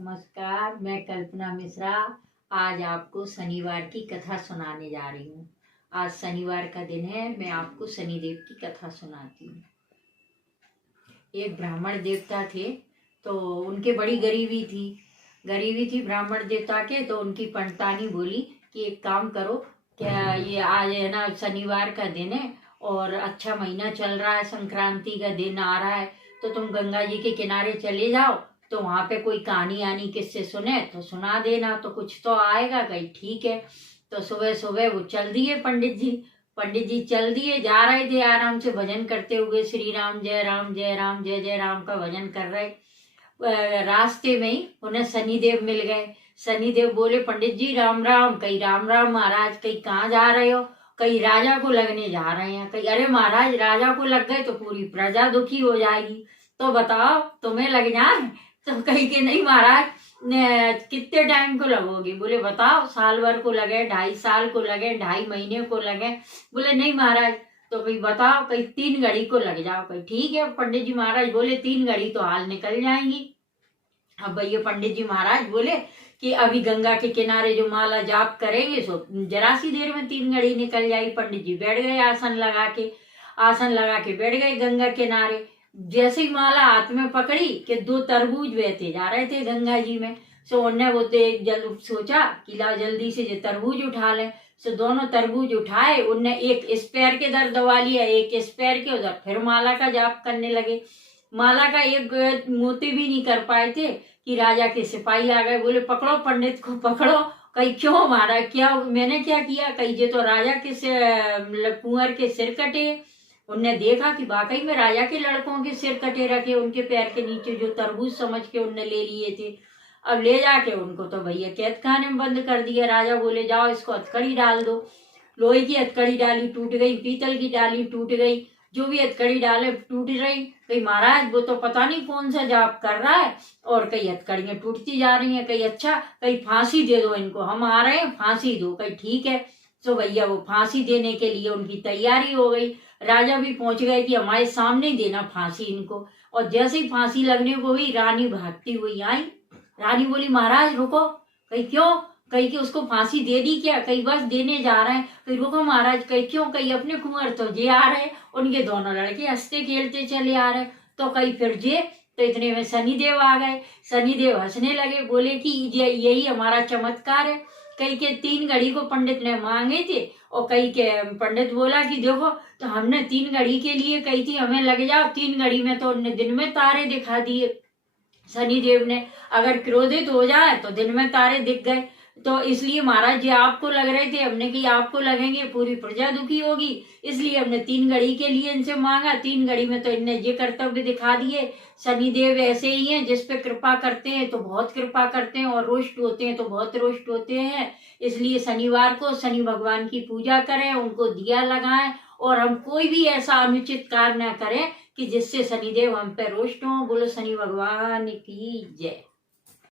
नमस्कार, मैं कल्पना मिश्रा आज आपको शनिवार की कथा सुनाने जा रही हूँ। आज शनिवार का दिन है, मैं आपको शनिदेव की कथा सुनाती हूँ। एक ब्राह्मण देवता थे, तो उनके बड़ी गरीबी थी ब्राह्मण देवता के। तो उनकी पंडितानी बोली कि एक काम करो, क्या ये आज है ना शनिवार का दिन है और अच्छा महीना चल रहा है, संक्रांति का दिन आ रहा है, तो तुम गंगा जी के किनारे चले जाओ, तो वहां पे कोई कहानी आनी किससे सुने तो सुना देना, तो कुछ तो आएगा। कहीं ठीक है। तो सुबह सुबह वो चल दिए पंडित जी चल दिए, जा रहे थे आराम से भजन करते हुए, श्री राम जय राम जय राम जय जय राम का भजन कर रहे। रास्ते में ही उन्हें शनिदेव मिल गए। शनिदेव बोले, पंडित जी राम राम। कहीं राम राम महाराज, कहीं कहाँ जा रहे हो? कहीं राजा को लगने जा रहे हैं। कहीं अरे महाराज, राजा को लग गए तो पूरी प्रजा दुखी हो जाएगी, तो बताओ तुम्हें लग जाए? तो कहीं के नहीं महाराज, कितने टाइम को लगोगे? बोले बताओ, साल भर को लगे, 2.5 साल को लगे, 2.5 महीने को लगे? बोले नहीं महाराज। तो भाई बताओ, कहीं 3 घड़ी को लग जाओ। कहीं ठीक है। पंडित जी महाराज बोले 3 घड़ी तो हाल निकल जाएंगी। अब भैया पंडित जी महाराज बोले कि अभी गंगा के किनारे जो माला जाप करेंगे सो जरा सी देर में 3 घड़ी निकल जाएगी। पंडित जी बैठ गए, आसन लगा के बैठ गए गंगा किनारे। जैसे ही माला हाथ में पकड़ी कि 2 तरबूज बहते जा रहे थे गंगा जी में। सो उन्हें वो जल सोचा कि ला जल्दी से ये तरबूज उठा ले। सो दोनों तरबूज उठाए, उनने एक इस पैर के दर दबा लिया, एक इस पैर के उधर, फिर माला का जाप करने लगे। माला का एक मोती भी नहीं कर पाए थे कि राजा के सिपाही आ गए। बोले पकड़ो पंडित को, पकड़ो। कहीं क्यों मारा? क्या मैंने क्या किया? कहीं ये तो राजा के कुंवर के सिर कटे। उनने देखा कि वाकई में राजा के लड़कों के सिर कटे रखे, उनके पैर के नीचे, जो तरबूज समझ के उनने ले लिए थे। अब ले जाके उनको तो भैया कैद खाने में बंद कर दिया। राजा बोले जाओ इसको हथकड़ी डाल दो। लोहे की हथकड़ी डाली, टूट गई। पीतल की डाली, टूट गई। जो भी हथकड़ी डाले टूट रही। कहीं महाराज वो तो पता नहीं कौन सा जाप कर रहा है, और कई हथकड़ियां टूटती जा रही हैं। कहीं अच्छा, कहीं फांसी दे दो इनको, हम आ रहे हैं, फांसी दो। कहीं ठीक है। तो भैया वो फांसी देने के लिए उनकी तैयारी हो गई। राजा भी पहुंच गए कि हमारे सामने देना फांसी इनको। और जैसे ही फांसी लगने को हुई, रानी भागती हुई आई। रानी बोली महाराज रुको। कहीं क्यों? कहीं कि उसको फांसी दे दी क्या? कहीं बस देने जा रहे हैं। कहीं रुको महाराज। कहीं क्यों? कहीं अपने कुंवर तो जे आ रहे, उनके दोनों लड़के हंसते खेलते चले आ रहे। तो कहीं फिर जे, तो इतने में शनिदेव आ गए। शनिदेव हंसने लगे, बोले कि यही हमारा चमत्कार है। कहीं के 3 घड़ी को पंडित ने मांगे थे, और कहीं के पंडित बोला कि देखो, तो हमने 3 घड़ी के लिए कही थी हमें लग जाओ, 3 घड़ी में तो उनने दिन में तारे दिखा दिए। शनिदेव ने अगर क्रोधित हो जाए तो दिन में तारे दिख गए। तो इसलिए महाराज जी आपको लग रहे थे, हमने कि आपको लगेंगे, पूरी प्रजा दुखी होगी, इसलिए हमने 3 घड़ी के लिए इनसे मांगा। 3 घड़ी में तो इनने ये कर्तव्य दिखा दिए। शनिदेव ऐसे ही हैं, जिस पे कृपा करते हैं तो बहुत कृपा करते हैं, और रुष्ट होते हैं तो बहुत रुष्ट होते हैं। इसलिए शनिवार को शनि भगवान की पूजा करें, उनको दिया लगाएं, और हम कोई भी ऐसा अनुचित कार्य न करें कि जिससे शनिदेव हम पे रुष्ट हों। बोलो शनि भगवान की जय।